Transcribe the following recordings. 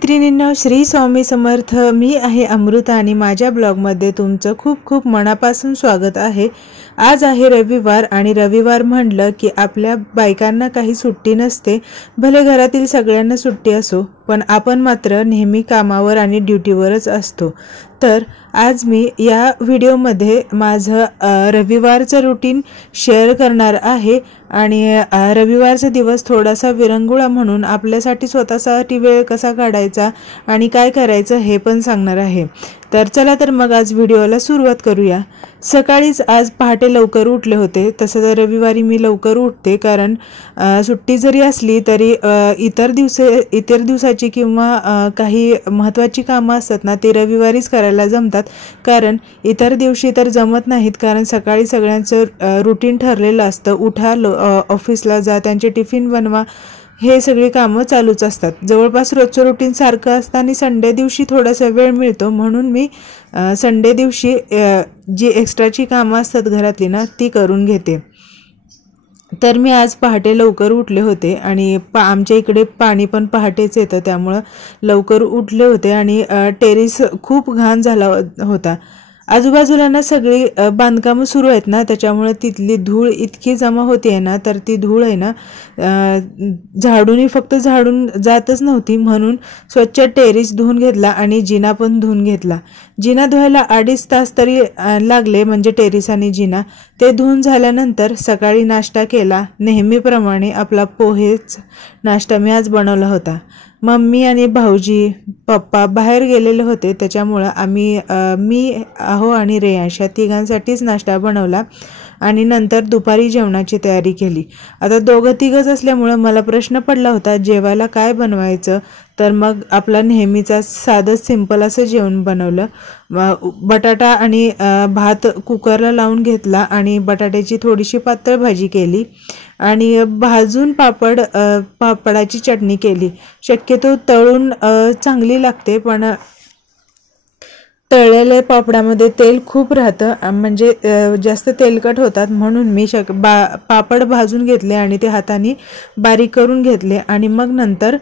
मैत्रिणींनो, श्री स्वामी समर्थ. मी आहे अमृता आणि माझ्या ब्लॉगमध्ये तुमचं खूप खूप मनापासून स्वागत आहे. आज आहे रविवार आणि रविवार म्हटलं की आपल्या बायकांना काही सुट्टी नसते. भले घरातील सगळ्यांना सुट्टी असो, पण आपण मात्र नेहमी कामावर आणि ड्युटीवरच असतो. तर आज मी या व्हिडिओमध्ये माझं रविवारचं रुटीन शेअर करणार आहे आणि रविवारचा दिवस थोडासा विरंगुळा म्हणून आपल्यासाठी स्वतःसाठी वेळ कसा काढायचा आणि काय करायचं हे पण सांगणार आहे. तर चला तर मग आज व्हिडिओला सुरुवात करूया. सकाळीच आज पहाटे लवकर उठले होते. तसं तर रविवारी मी लवकर उठते, कारण सुट्टी जरी असली तरी इतर दिवसाची किंवा काही महत्त्वाची कामं असतात ना, ते रविवारीच करायला जमतात. कारण इतर दिवशी तर जमत नाहीत, कारण सकाळी सगळ्यांचं रुटीन ठरलेलं असतं. उठा, ऑफिसला जा, त्यांचे टिफिन बनवा, हे सगळी कामं चालूच असतात. जवळपास रोजचं रुटीन सारखं असतं आणि संडे दिवशी थोडासा वेळ मिळतो, म्हणून मी संडे दिवशी जी एक्स्ट्राची कामं असतात घरातली ना, ती करून घेते. तर मी आज पहाटे लवकर उठले होते आणि आमच्या इकडे पाणी पण पहाटेच येतं, त्यामुळं लवकर उठले होते आणि टेरेस खूप घाण झाला होता. आजूबाजूला ना सगळी बांधकामं सुरू आहेत ना, त्याच्यामुळे तिथली धूळ इतकी जमा होती आहे ना, तर ती धूळ आहे ना फक्त झाडून जातच नव्हती. म्हणून स्वच्छ टेरेस धुवून घेतला आणि जिना पण धुवून घेतला. जिना धुवायला 2.5 तास तरी लागले, म्हणजे टेरेस आणि जिना. ते धुवून झाल्यानंतर सकाळी नाश्ता केला. नेहमीप्रमाणे आपला पोहेच नाश्ता मी आज बनवला होता. मम्मी आणि भाऊजी, पप्पा बाहेर गेलेले होते, त्याच्यामुळं मी आणि रेयांश या तिघांसाठीच नाश्ता बनवला आणि नंतर दुपारी जेवणाची तयारी केली. आता दोघं तिघंच असल्यामुळं मला प्रश्न पडला होता जेवायला काय बनवायचं. तर मग आपला नेहमीचा साधं सिंपल असं जेवण बनवलं. बटाटा आणि भात कुकरला लावून घेतला आणि बटाट्याची थोडीशी पातळ भाजी केली आणि भाजून पापडाची चटणी केली. शक्यतो तळून चांगली लागते, पण तळलेल्या पापडामध्ये तेल खूप राहतं, म्हणजे जास्त तेलकट होतात. म्हणून मी पापड भाजून घेतले आणि ते हाताने बारीक करून घेतले आणि मग नंतर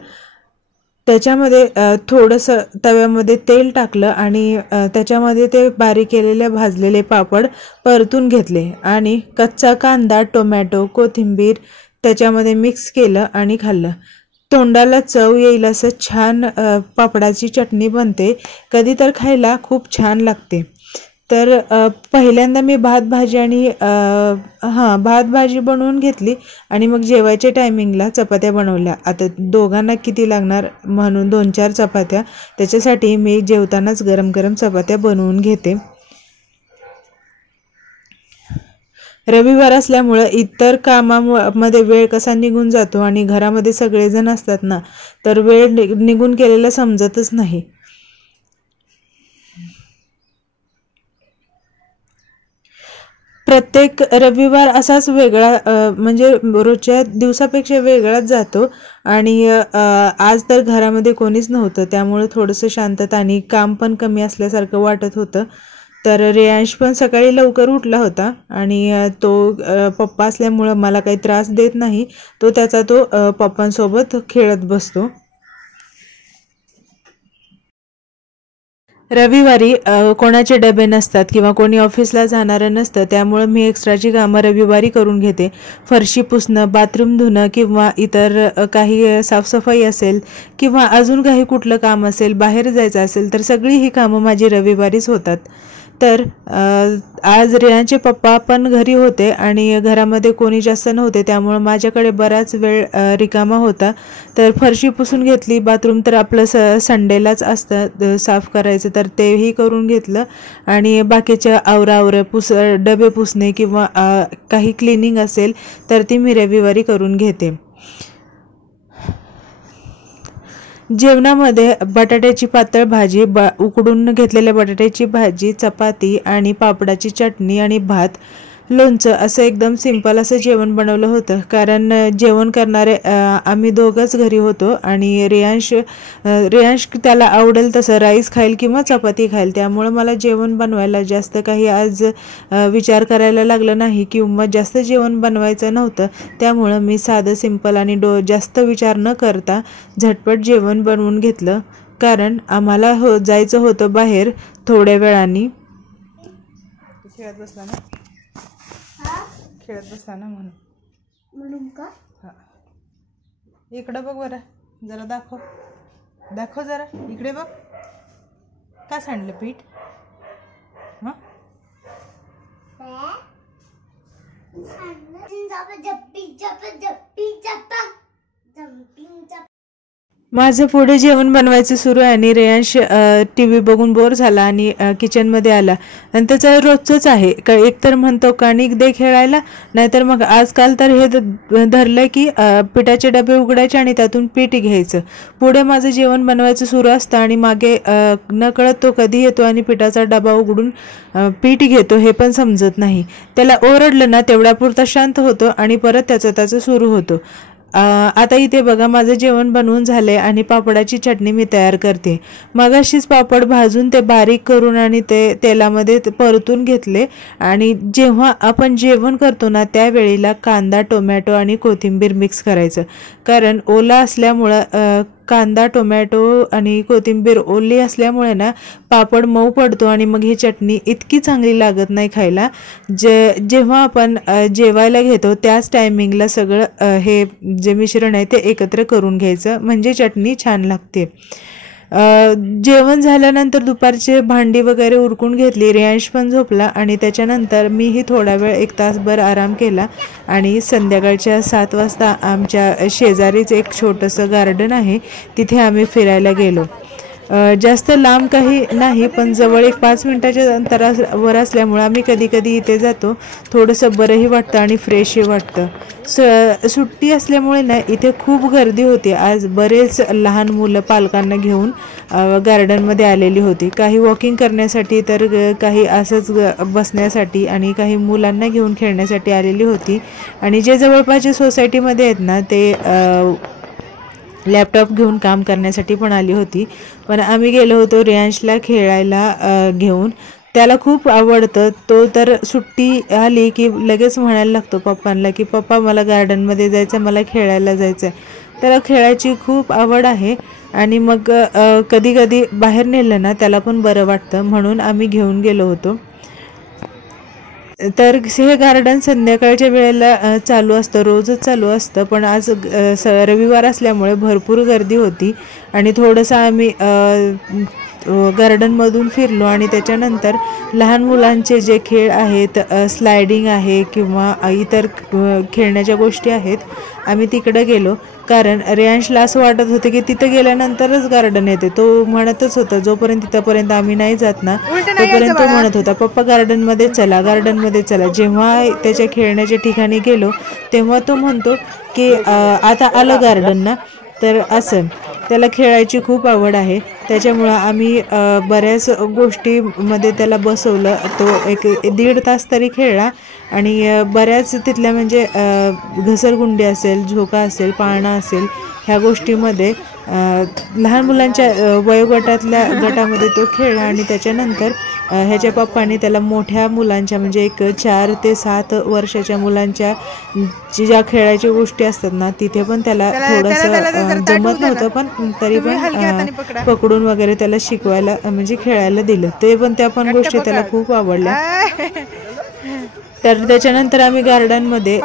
त्याच्यामध्ये थोडंसं तव्यामध्ये तेल टाकलं आणि त्याच्यामध्ये ते बारीक केलेले भाजलेले पापड परतून घेतले आणि कच्चा कांदा, टोमॅटो, कोथिंबीर त्याच्यामध्ये मिक्स केलं आणि खाल्लं. तोंडाला चव येईल असं छान पापडाची चटणी बनते. कधी तर खायला खूप छान लागते. तर पहिल्यांदा मी भात भाजी बनवून घेतली आणि मग जेवायच्या टायमिंगला चपात्या बनवल्या. आता दोघांना किती लागणार म्हणून 2-4 चपात्या, त्याच्यासाठी मी जेवतानाच गरम गरम चपात्या बनवून घेते. रविवार असल्यामुळं इतर कामामध्ये वेळ कसा निघून जातो आणि घरामध्ये सगळेजण असतात ना, तर वेळ निघून गेलेला समजतच नाही. प्रत्येक रविवार असाच वेगळा, म्हणजे रोजच्या दिवसापेक्षा वेगळाच जातो आणि आज तर घरामध्ये कोणीच नव्हतं, त्यामुळे थोडंसं शांतता आणि काम पण कमी असल्यासारखं वाटत होतं. तर रेयांश पण सकाळी लवकर उठला होता आणि तो पप्पा असल्यामुळं मला काही त्रास देत नाही. तो पप्पांसोबत खेळत बसतो. रविवारी कोणाचे डबे नसतात किंवा कोणी ऑफिसला जाणारं नसतं, त्यामुळं मी एक्स्ट्राची कामं रविवारी करून घेते. फरशी पुसणं, बाथरूम धुणं किंवा इतर काही साफसफाई असेल किंवा अजून काही कुठलं काम असेल, बाहेर जायचं असेल, तर सगळी ही कामं माझी रविवारीच होतात. तर आज रेयांचे पप्पा पण घरी होते आणि घरामध्ये कोणी जास्त नव्हते, त्यामुळं माझ्याकडे बराच वेळ रिकामा होता. तर फरशी पुसून घेतली. बाथरूम तर आपलं संडेलाच असतं साफ करायचं, तर तेही करून घेतलं आणि बाकीच्या डबे पुसणे किंवा काही क्लिनिंग असेल तर ती मी रविवारी करून घेते. जेवणामध्ये बटाट्याची पातळ भाजी, उकडून घेतलेल्या बटाट्याची भाजी, चपाती आणि पापडाची चटणी आणि भात, लोणचं असं एकदम सिंपल असं जेवण बनवलं होतं. कारण जेवण करणारे आम्ही दोघंच घरी होतो आणि रेयांश त्याला आवडेल तसं राईस खाईल किंवा चपाती खाईल, त्यामुळं मला जेवण बनवायला जास्त काही आज विचार करायला लागला नाही किंवा जास्त जेवण बनवायचं नव्हतं. त्यामुळं मी साधं सिंपल आणि जास्त विचार न करता झटपट जेवण बनवून घेतलं. कारण आम्हाला जायचं होतं बाहेर थोड्या वेळाने. खेळत बसला ना, खेळत बसला ना म्हणून का. हां, इकडं बघ बरं, जरा दाखव दाखव जरा, इकडे बघ. का सांडलं पीठ? हां, माझं पुढे जेवण बनवायचं सुरू आहे आणि रेयांश TV बघून बोर झाला आणि किचनमध्ये आला. आणि त्याचं रोजचंच आहे, एकतर म्हणतो कणिक दे खेळायला, नाहीतर मग आजकाल तर हे धरलं की पिठाचे डबे उघडायचे आणि त्यातून पीठ घ्यायचं. पुढे माझं जेवण बनवायचं सुरू असतं आणि मागे नकळत तो कधी येतो आणि पिठाचा डबा उघडून पीठ घेतो हे पण समजत नाही. त्याला ओरडलं ना तेवढ्यापुरता शांत होतो आणि परत त्याचं सुरू होतं. आता इथे बघा माझं जेवण बनवून झाले आणि पापडाची चटणी मी तयार करते. मगाशीच पापड भाजून ते बारीक करून आणि ते तेलामध्ये परतून घेतले. आणि जेव्हा आपण जेवण करतो ना त्यावेळेला कांदा, टोमॅटो आणि कोथिंबीर मिक्स करायचं, कारण ओला असल्यामुळं कांदा, टोमॅटो आणि कोथिंबीर ओली असल्यामुळे ना पापड मऊ पडतो आणि मग ही चटणी इतकी चांगली लागत नाही खायला. जेव्हा आपण जेवायला घेतो त्याच टायमिंगला सगळं हे जे मिश्रण आहे ते एकत्र करून घ्यायचं, म्हणजे चटणी छान लागते. जेवण झाल्यानंतर दुपारचे भांडी वगैरे उरकून घेतली. रेयांश पण झोपला आणि त्याच्यानंतर मीही थोडा वेळ 1 तासभर आराम केला. आणि संध्याकाळच्या 7 वाजता आमच्या शेजारीच एक छोटंसं गार्डन आहे, तिथे आम्ही फिरायला गेलो. जास्त लांब काही नाही, पण जवळ एक 5 मिनिटाच्या अंतरावर असल्यामुळे आम्ही कधी कधी इथे जातो. थोडंसं बरंही वाटतं आणि फ्रेशही वाटतं. सुट्टी असल्यामुळे ना इथे खूप गर्दी होती. आज बरेच लहान मुलं पालकांना घेऊन गार्डनमध्ये आलेली होती. काही वॉकिंग करण्यासाठी, तर काही असंच बसण्यासाठी आणि काही मुलांना घेऊन खेळण्यासाठी आलेली होती. आणि जे जवळपासच्या सोसायटीमध्ये आहेत ना ते लॅपटॉप घेऊन काम करण्यासाठी पण आली होती. पण आम्ही गेलो होतो रेयांशला खेळायला घेऊन. त्याला खूप आवडतं. तो तर सुट्टी आली की लगेच म्हणायला लागतो पप्पांना की पप्पा मला गार्डनमध्ये जायचं, मला खेळायला जायचं आहे. त्याला खेळायची खूप आवड आहे आणि मग कधी कधी बाहेर नेलं ना त्याला पण बरं वाटतं, म्हणून आम्ही घेऊन गेलो होतो. तर हे गार्डन संध्याकाळच्या वेळेला चालू असतं, रोजच चालू असतं. पण आज रविवार असल्यामुळे भरपूर गर्दी होती आणि थोडंसं आम्ही गार्डनमधून फिरलो. आणि त्याच्यानंतर लहान मुलांचे जे खेळ आहेत, स्लायडिंग आहे किंवा इतर खेळण्याच्या गोष्टी आहेत, आम्ही तिकडं गेलो. कारण रेयांशला असं वाटत होतं की तिथं गेल्यानंतरच गार्डन येते. तो म्हणतच होता जोपर्यंत तिथंपर्यंत आम्ही नाही जात ना तोपर्यंत तो म्हणत होता पप्पा गार्डनमध्ये चला, गार्डनमध्ये चला. जेव्हा त्याच्या खेळण्याच्या ठिकाणी गेलो तेव्हा तो म्हणतो की आता आलं गार्डन ना. तर असं त्याला खेळायची खूप आवड आहे, त्याच्यामुळं आम्ही बऱ्याच गोष्टीमध्ये त्याला बसवलं. तो 1-1.5 तास तरी खेळला आणि बऱ्याच तिथल्या म्हणजे घसरगुंडी असेल, झोका असेल, पाळणा असेल, ह्या गोष्टीमध्ये लहान मुलांच्या वयोगटातल्या गटामध्ये तो खेळला. आणि त्याच्यानंतर ह्याच्या पप्पाने त्याला मोठ्या मुलांच्या म्हणजे 4 ते 7 वर्षाच्या मुलांच्या ज्या खेळायच्या गोष्टी असतात ना तिथे पण त्याला थोडंसं जमत नव्हतं, पण तरी पण पकडून वगैरे त्याला शिकवायला म्हणजे खेळायला दिलं. ते पण त्या पण गोष्टी त्याला खूप आवडल्या. तर त्याच्यानंतर आम्ही गार्डनमध्ये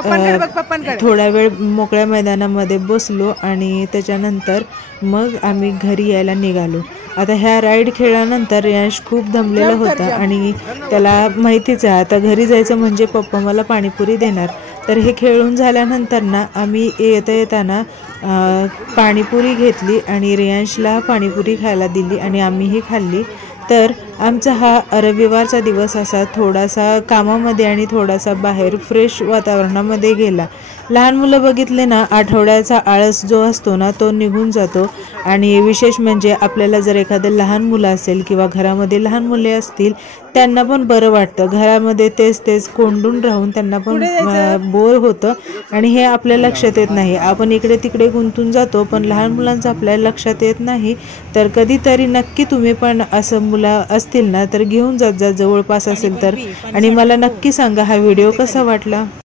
थोडा वेळ मोकळ्या मैदानामध्ये बसलो आणि त्याच्यानंतर मग आम्ही घरी यायला निघालो. आता ह्या राईड खेळल्यानंतर रेयांश खूप दमलेला होता आणि त्याला माहितीच आहे आता घरी जायचं म्हणजे पप्पा मला पाणीपुरी देणार. तर हे खेळून झाल्यानंतर ना आम्ही येताना पाणीपुरी घेतली आणि रेयांशला पाणीपुरी खायला दिली आणि आम्हीही खाल्ली. तर आमचा हा रविवारचा दिवस असा थोडासा कामामध्ये आणि थोडासा बाहेर फ्रेश वातावरणामध्ये गेला. लहान मुलं बघितले ना आठवड्याचा आळस जो असतो ना तो निघून जातो. आणि विशेष म्हणजे आपल्याला जर एखादं लहान मुलं असेल किंवा घरामध्ये लहान मुले असतील त्यांना पण बरं वाटतं. घरामध्ये तेच कोंडून राहून त्यांना पण बोर होतं आणि हे आपल्या लक्षात येत नाही. आपण इकडे तिकडे गुंतून जातो, पण लहान मुलांचं आपल्याला लक्षात येत नाही. तर कधीतरी नक्की तुम्ही पण असं मुलं असतील ना तर घेऊन जात जवळपास असेल तर. आणि मला नक्की सांगा हा व्हिडिओ कसा वाटला.